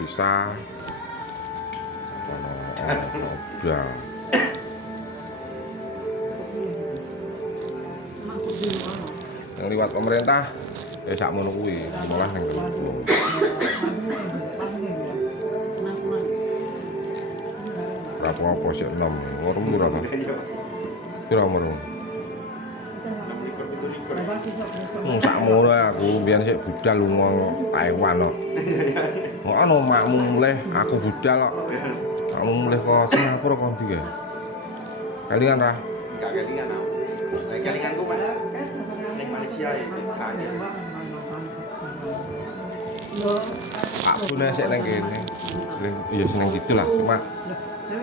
bisa. Udah. Yang liwat pemerintah ya sak mono kuwi, malah ning kene. Berapa apa sih 6? Ngono pira to? Pira ngono? Sak mono aku biyen sik budal lunga Taiwan kok. Kok ana makmu mulih aku budal kok. Makmu mulih kok Singapura kok ndi ya? Kelingan ra? Enggak kelingan aku. Kelinganku Pak. Ning Malaysia ya. Aku nek sik nang kene. Iya seneng gitu lah, cuma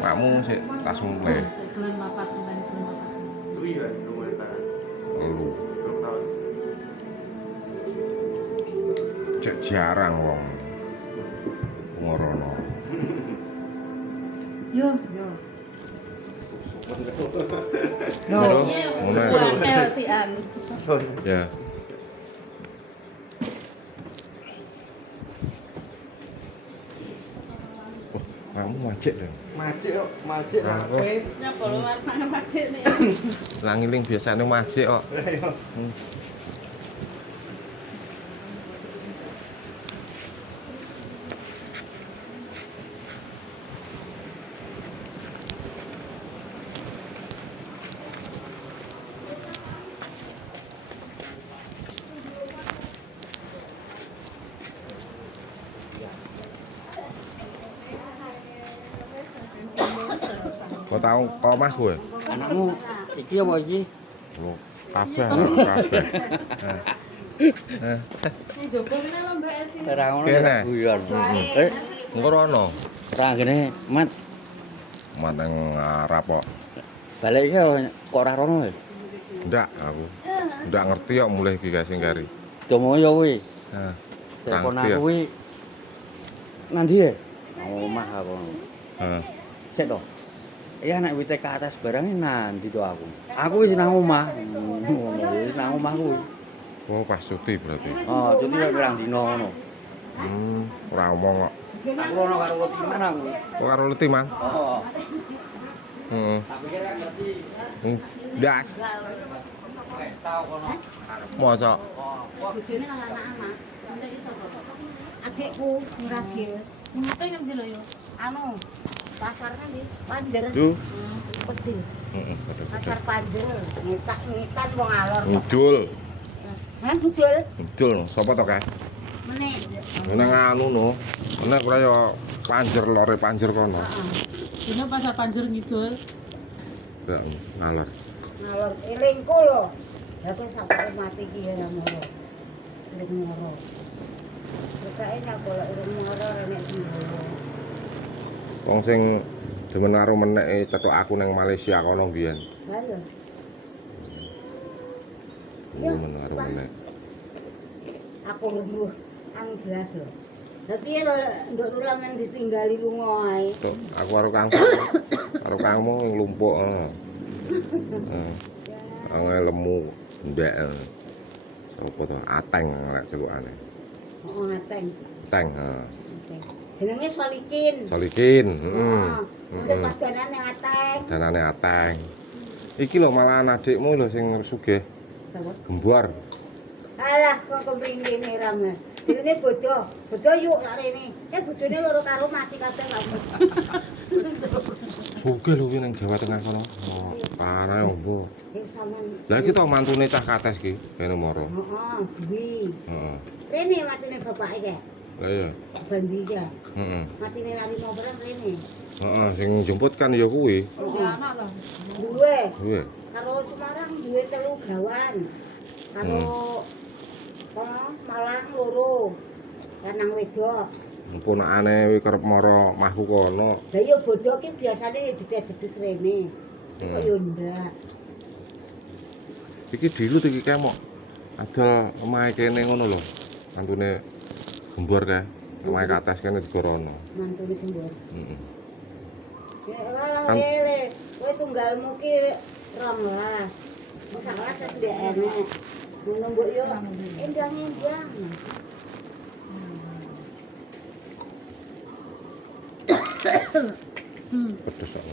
makmu sik tas mulai. Suwi kan rumah tanah. Lu 20 tahun. cek jarang wong ngorono. Yo. Halo, ngono. Sian. Ya. Oh, kamu macet dong. Macet kok, macet Ah, rapi. Nyapa lu mana macet nih? Langiling biasane macet kok. Kau tahu kau Mas gue? Anakmu iki apa iki? Lo kabeh kabeh. Ini Joko kena lo Mbak Elsi. Ora ngono Kene. ya guyon. Engko rono. Ora ngene, Mat. Maneng Arab kok. Balik iki kok ora rono ya? Ndak aku. Ndak ngerti kok mulai iki guys sing kari. Domoyo kuwi. Nah, Telepon ngerti ya? aku kuwi. Nandi ya? Omah apa? Heeh. Sik to. Iya nek wite ke atas barangnya nanti to aku. Aku wis nang omah. Ngono wis nang omah kuwi. Oh, pas cuti berarti. Oh, cuti wae pirang dino ngono. Ora omong kok. Aku rono karo Lutiman aku. Kok karo Letiman? Oh. Heeh. Tapi kira ngerti. Das. Wis tau kono. Mosok. Bojone kan anak-anak. Ndek iso kok. Adikku ngragil. Ngapain nang dino yo? Anu, pasarnya di Panjer. Duh. Pedil. Heeh. Pasar Panjer. Ngitan wong alor. Ngidul. Hah, budul? Ngidul. Sapa to, Kak? Meneh. Nang anu no. Nek ora ya panjer lore panjer kono. Dino pasar Panjer ngidul. Enggak ngalor. Ngalor elingku lho. Lah kok sampe mati ki ya nang ngono. Ning ngono. Pokoke nek golek urung moro nek ngono. Wong sing demen karo meneke cetok aku nang Malaysia kono biyen. Lah lho. Demen karo menek. Aku lungguh anu gelas lho. Lah piye lho nduk ulang nang ditinggali lunga ae. Tok, aku karo kangmu nglumpuk. Heeh. Angel lemu ndek. Sopo to? Ateng lek celukane. Heeh, ngeteng. Teng, heeh. Jenenge Solikin. Solikin, heeh. Untuk pas danane ateng. Danane ateng. Iki lho malah adikmu lho sing sugih. Sapa? Gembar. Alah kok kepingin rame. Jenenge bodo. Bodo yuk sak rene. Bojone loro karo mati kabeh kamu. Sugih lho kuwi nang Jawa Tengah kono. Oh, parah ombo. Sampeyan. Lah iki to mantune cah kates ki, kene moro. Heeh, kuwi. Heeh. Rene matine bapake ke. Lah iya. Bandi ya. Heeh. Matine lali mau bareng rene. Heeh, sing jemput kan ya kuwi. Anak to. Duwe. Kuwi. Karo Semarang duwe 3 gawan. Karo kono Malang loro. Lanang wedok. Punakane kuwi kerep mara mahku kono. Lah ya bodo ki biasane jedhes-jedhes rene. Kok yo ndak. Iki dilut iki kemok. Adol omahe kene ngono lho. Mantune gembor kae. Omahe kates kene digorono. Mantune gembor. Heeh. Ya walah lele, kowe tunggalmu ki 12. Masalah saya tidak enak. Ngono mbok yo endang-endang. Pedes kok.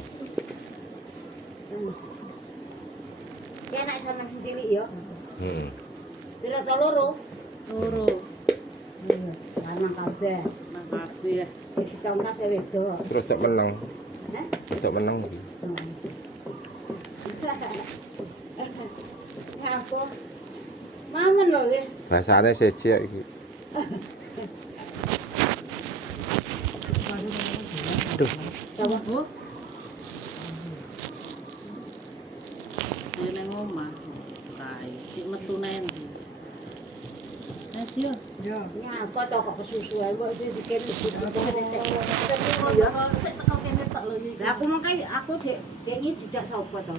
Ya anak sampean sendiri ya. Heeh. Pira ta loro? Loro. Lanang kabeh. Nang kabeh. Wis tongkas wedok. Terus tak menang. Hah? Tak menang iki. Ya apa? Mangan lho wis. Bahasane siji iki. Aduh. Coba. Oh. Nang omah. Rai, sik metu nendi. Ayo. Ya apa to kok kesusu ae kok iki dikene Ya, sik teko kene tok lho iki. Lah aku mengke aku dek iki dijak sapa to?